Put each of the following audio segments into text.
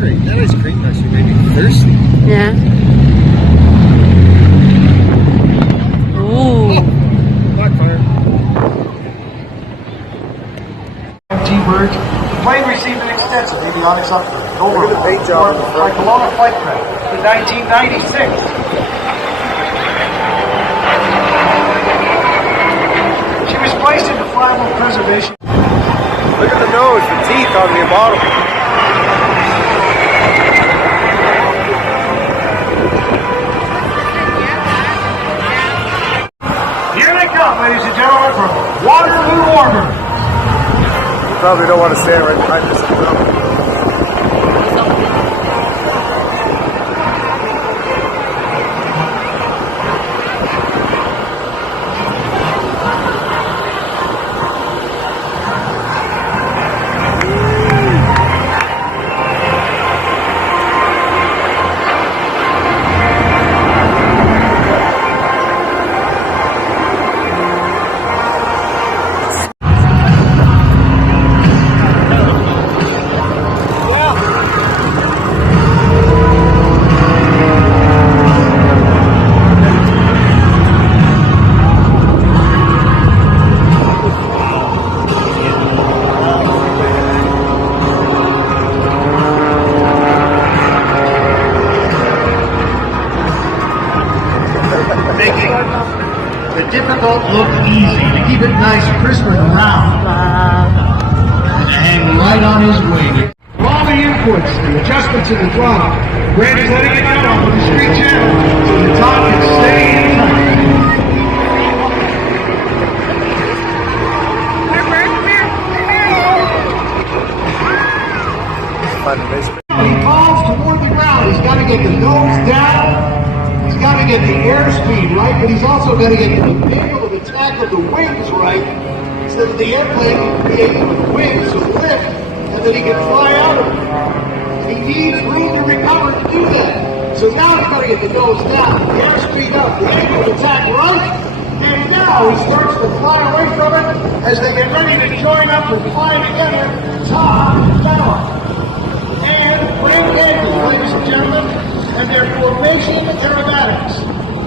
dehydrate. That ice cream actually made me thirsty. Yeah. Ooh. Oh, blackfire. T-Bird. The plane received an extensive avionics upgrade. Look at the paint job on the By front. Kelowna Flight Craft in 1996. She was placed into flyable preservation. Look at the nose, the teeth on the bottom. Here they come, ladies and gentlemen, from Waterloo Orbit. You probably don't want to stand right behind this umbrella. Making the difficult look easy, to keep it nice, crisp, and round. And to hang right on his wing. All the inputs, the adjustments in the throttle. Brand is letting it out off of the street channel, so the top can stay in tight. He falls toward the ground. He's got to get the nose down. He's got to get the airspeed right, but he's also got to get the angle of attack of the wings right, so that the airplane can create wings of lift, and that he can fly out of it. He needs room to recover to do that. So now he's got to get the nose down, the airspeed up, the angle of attack right, and now he starts to fly away from it as they get ready to join up and fly together, top down. And brand new, ladies and gentlemen, and their formation aerobatics.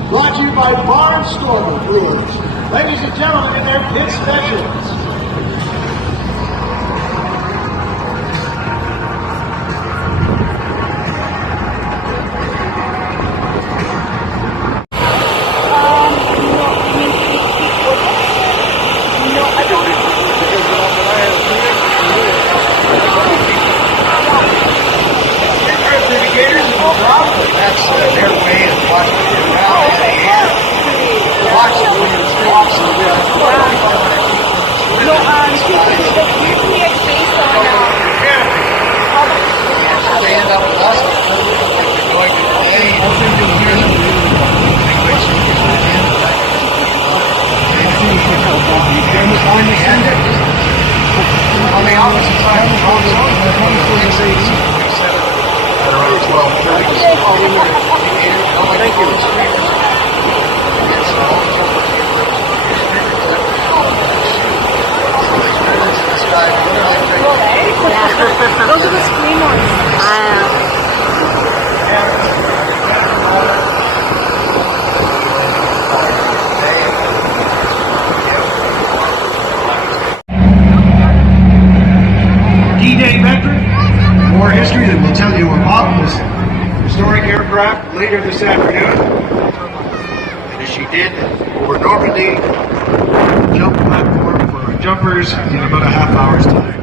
Brought to you by Barnstormer Brewers. Ladies and gentlemen, and their pit specials. That's their way of watching it now. Watch it when it's walks and the No, usually it's based on stand up with us. They're going to play. On the opposite side of the road, at around 12:30. Thank you. Those are the screen ones. D-Day veteran, more history than we'll tell you about this historic aircraft later this afternoon. And as she did over Normandy, jump platform for our jumpers in about a half hour's time.